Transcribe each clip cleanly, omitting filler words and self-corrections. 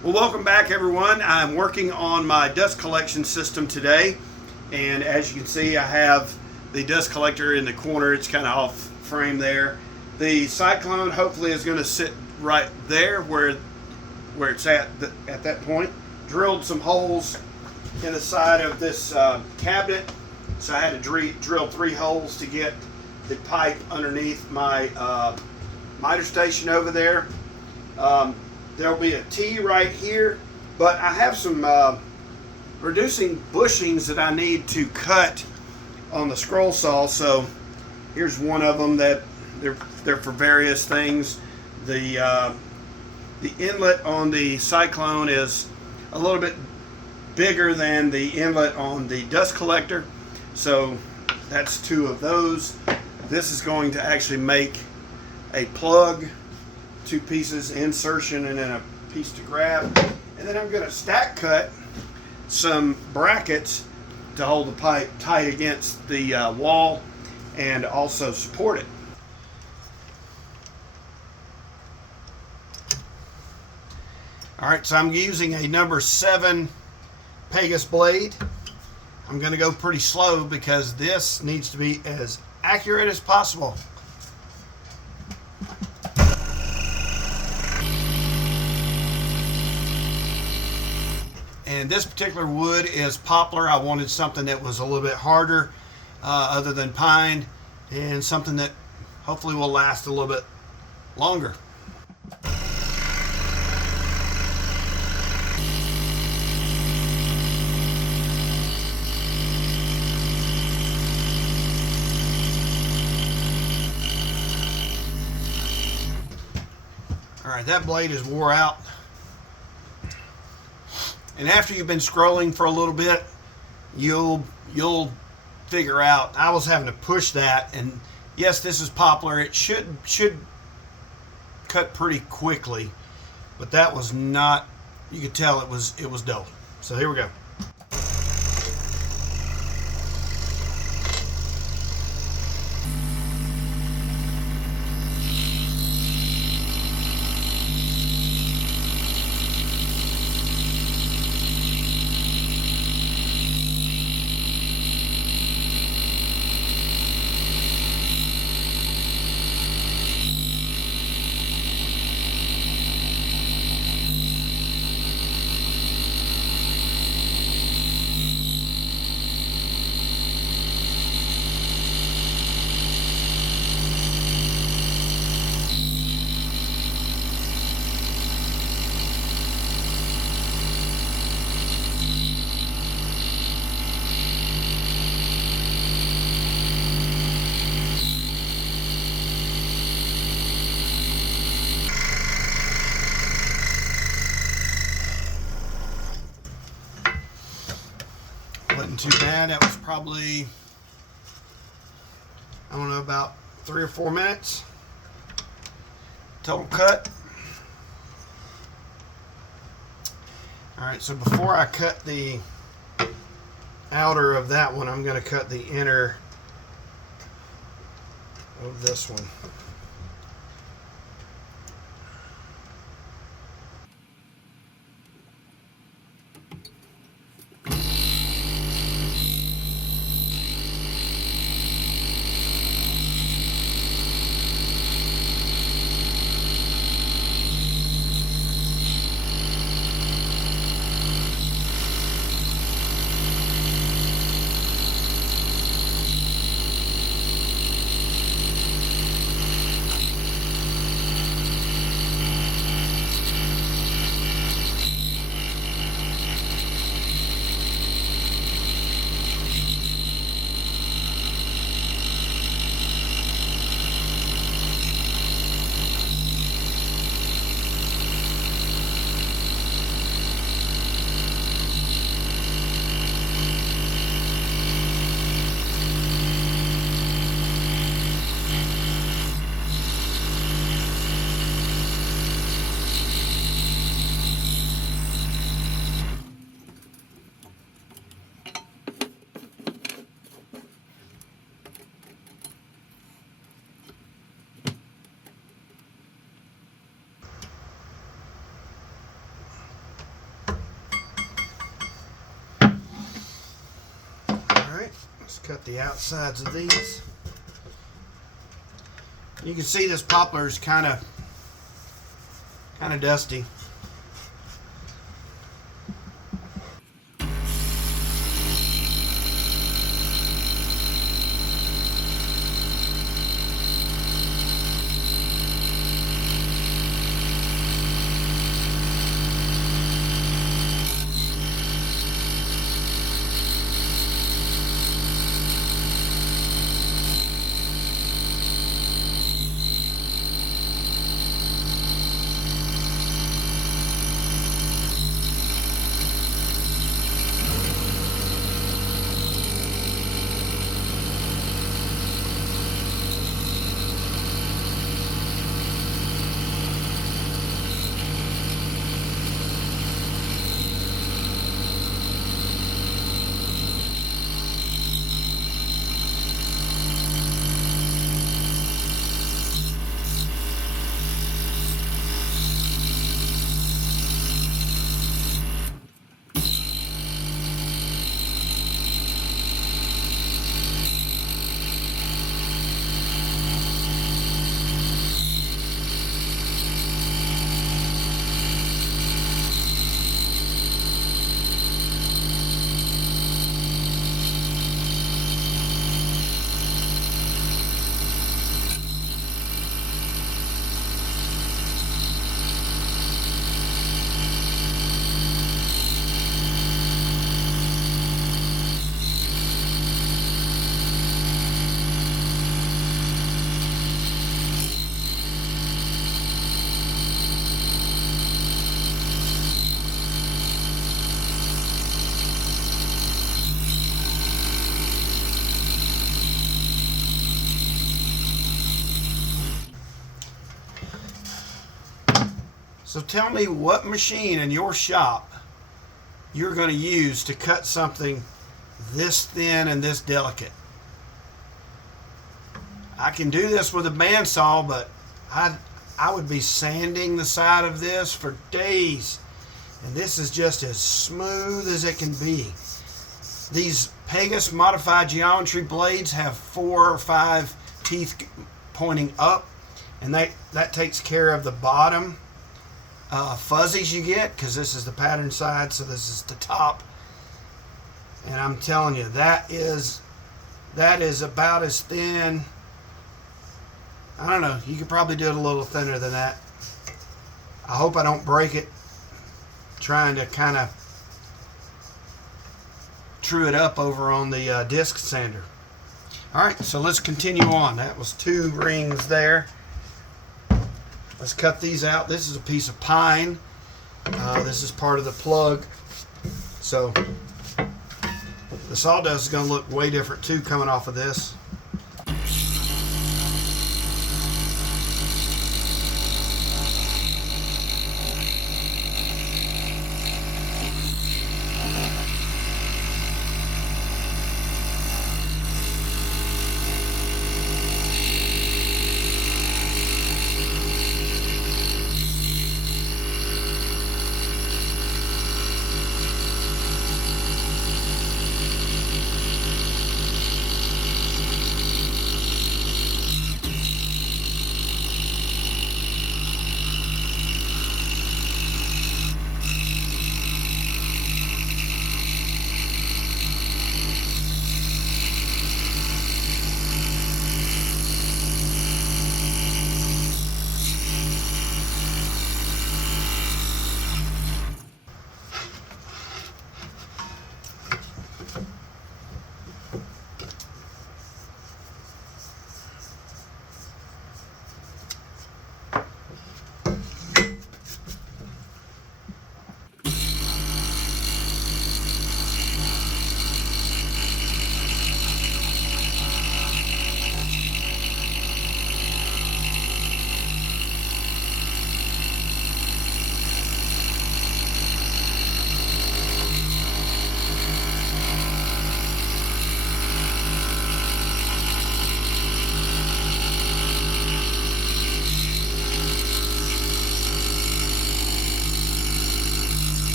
Well, welcome back everyone. I'm working on my dust collection system today, and as you can see I have the dust collector in the corner. It's kind of off frame there. The cyclone hopefully is going to sit right there where it's at that point. Drilled some holes in the side of this cabinet, so I had to drill 3 holes to get the pipe underneath my miter station over there. There'll be a T right here, but I have some reducing bushings that I need to cut on the scroll saw. So here's one of them that they're for various things. The inlet on the Cyclone is a little bit bigger than the inlet on the dust collector, so that's 2 of those. This is going to actually make a plug, 2 pieces, insertion, and then a piece to grab. And then I'm going to stack cut some brackets to hold the pipe tight against the wall and also support it. Alright, so I'm using a number 7 Pegasus blade. I'm going to go pretty slow because this needs to be as accurate as possible. And this particular wood is poplar. I wanted something that was a little bit harder other than pine, and something that hopefully will last a little bit longer. All right, that blade is wore out. And after you've been scrolling for a little bit, you'll figure out. I was having to push that, and yes, this is poplar. It should cut pretty quickly, but that was not. You could tell it was dull. So here we go. Wasn't too bad. That was probably, I don't know, about 3 or 4 minutes total cut. Alright, so before I cut the outer of that one, I'm going to cut the inner of this one. Let's cut the outsides of these. You can see this poplar is kind of dusty. So tell me what machine in your shop you're going to use to cut something this thin and this delicate. I can do this with a bandsaw, but I would be sanding the side of this for days. And this is just as smooth as it can be. These Pegasus modified geometry blades have 4 or 5 teeth pointing up, and that takes care of the bottom fuzzies you get, because this is the pattern side, so this is the top. And I'm telling you, that is about as thin. I don't know, you could probably do it a little thinner than that. I hope I don't break it trying to kind of true it up over on the disc sander. Alright, so let's continue on. That was 2 rings there. Let's cut these out. This is a piece of pine. This is part of the plug. So the sawdust is going to look way different too coming off of this.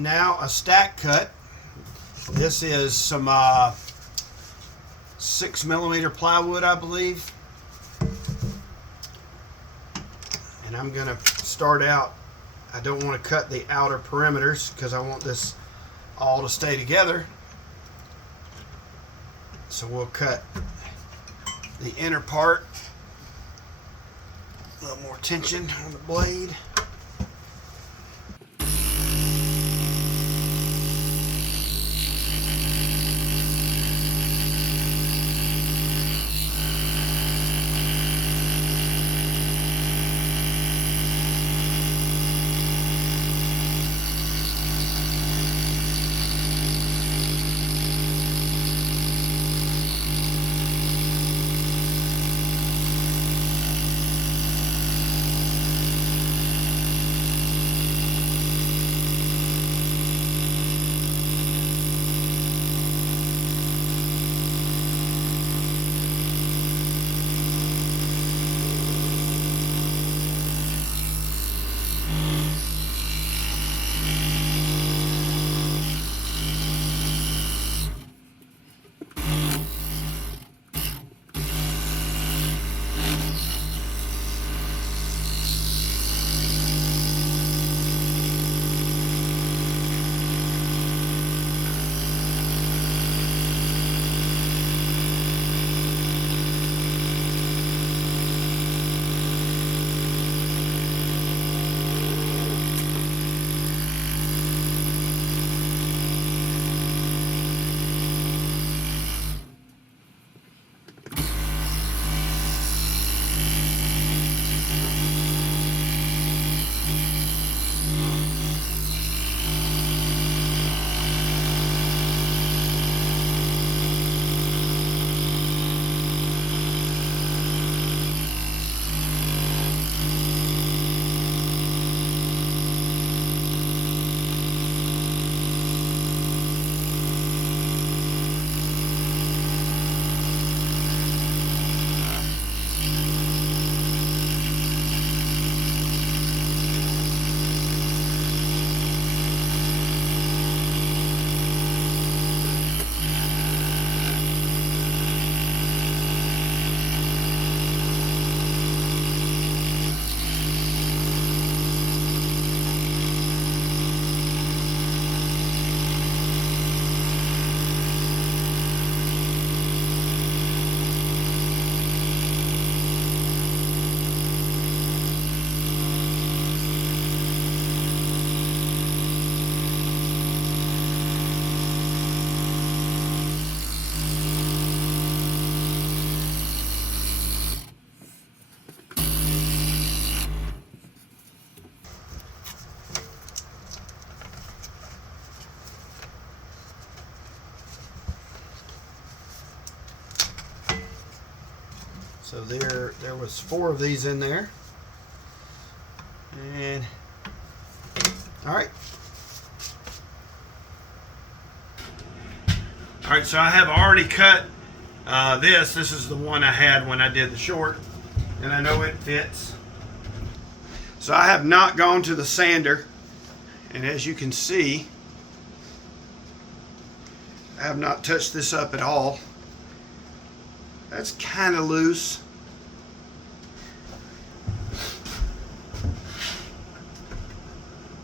And now a stack cut. This is some 6mm plywood, I believe. And I'm going to start out, I don't want to cut the outer perimeters because I want this all to stay together. So we'll cut the inner part. A little more tension on the blade. So there was 4 of these in there. And all right. All right, so I have already cut this. This is the one I had when I did the short, and I know it fits. So I have not gone to the sander, and as you can see, I have not touched this up at all. That's kind of loose.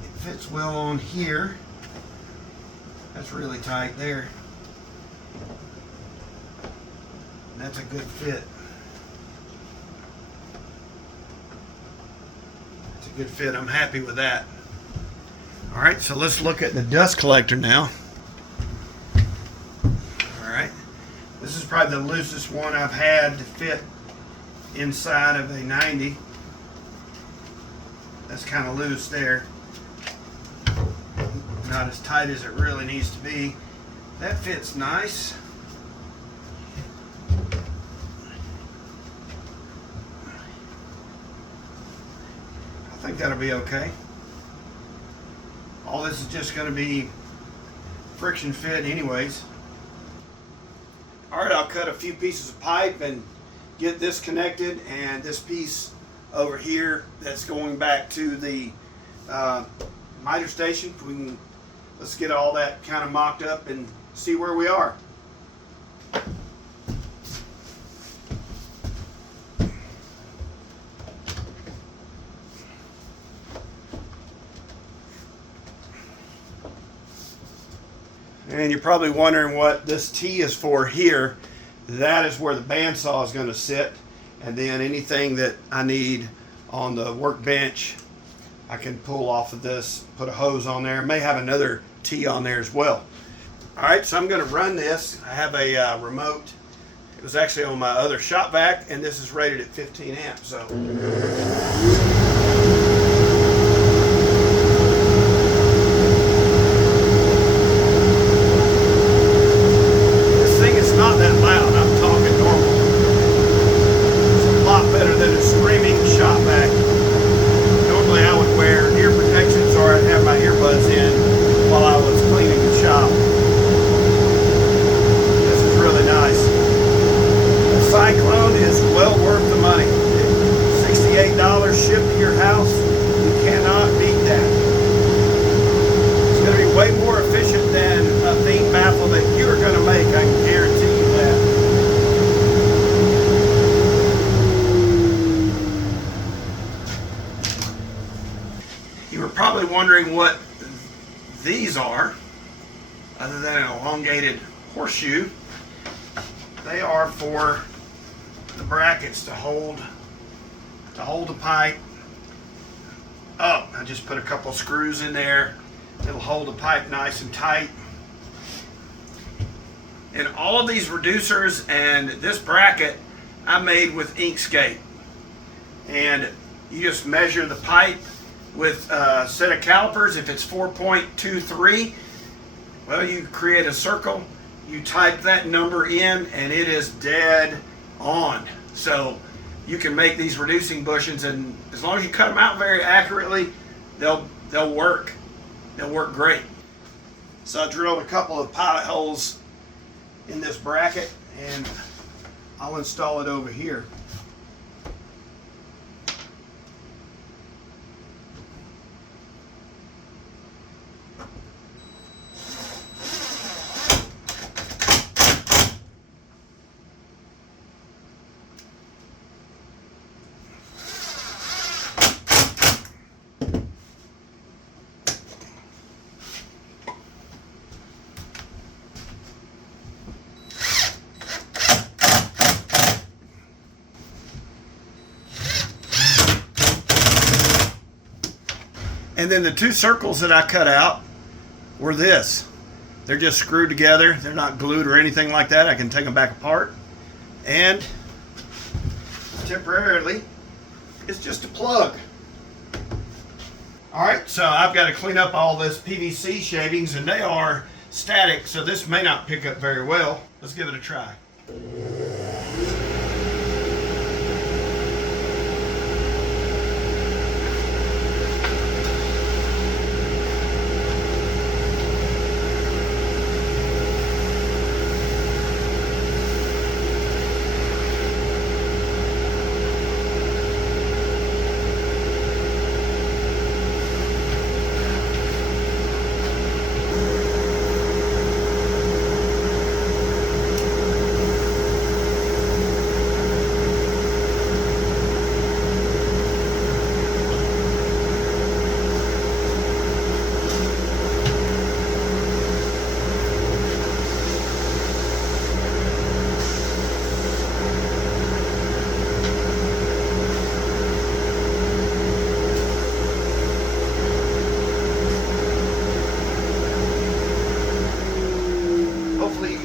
It fits well on here. That's really tight there. That's a good fit. It's a good fit. I'm happy with that. All right, so let's look at the dust collector now. All right, this is probably the loosest one I've had to fit inside of a 90. That's kind of loose there. Not as tight as it really needs to be. That fits nice. I think that'll be okay. All this is just going to be friction fit anyways. All right, I'll cut a few pieces of pipe and get this connected, and this piece over here that's going back to the miter station. We can let's get all that kind of mocked up and see where we are. And you're probably wondering what this T is for here. That is where the bandsaw is going to sit. And then anything that I need on the workbench, I can pull off of this, put a hose on there. May have another T on there as well. All right, so I'm going to run this. I have a remote. It was actually on my other shop vac, and this is rated at 15 amps. So. Not that loud, I'm talking normal. It's a lot better than a screaming shop vac. Normally I would wear ear protections or I'd have my earbuds in while I was cleaning the shop. This is really nice. The Cyclone is well worth the money. $68 shipped to your house, you cannot beat that. It's going to be way more efficient than a beam baffle that you're going to make, I can guarantee you that. You were probably wondering what these are, other than an elongated horseshoe. They are for the brackets to hold the pipe up. I just put a couple screws in there. It'll hold the pipe nice and tight. And all of these reducers and this bracket I made with Inkscape. And you just measure the pipe with a set of calipers. If it's 4.23, well, you create a circle, you type that number in, and it is dead on. So you can make these reducing bushings, and as long as you cut them out very accurately, they'll work. They'll work great. So I drilled a couple of pilot holes in this bracket, and I'll install it over here. And then the two circles that I cut out were this. They're just screwed together. They're not glued or anything like that. I can take them back apart. And temporarily, it's just a plug. All right, so I've got to clean up all this PVC shavings, and they are static, so this may not pick up very well. Let's give it a try.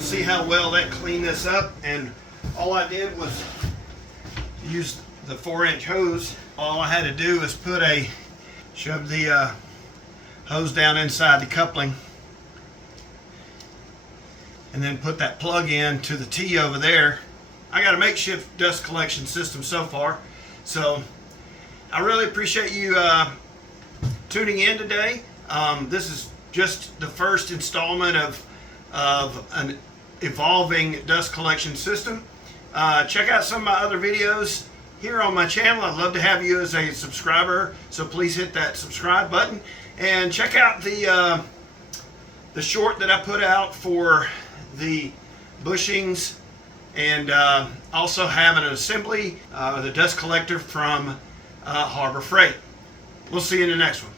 See how well that cleaned this up, and all I did was use the 4-inch hose. All I had to do was shove the hose down inside the coupling, and then put that plug in to the T over there. I got a makeshift dust collection system so far, so I really appreciate you tuning in today. This is just the first installment of an evolving dust collection system. Check out some of my other videos here on my channel. I'd love to have you as a subscriber, so please hit that subscribe button, and check out the the short that I put out for the bushings, and also have an assembly, the dust collector from Harbor Freight. We'll see you in the next one.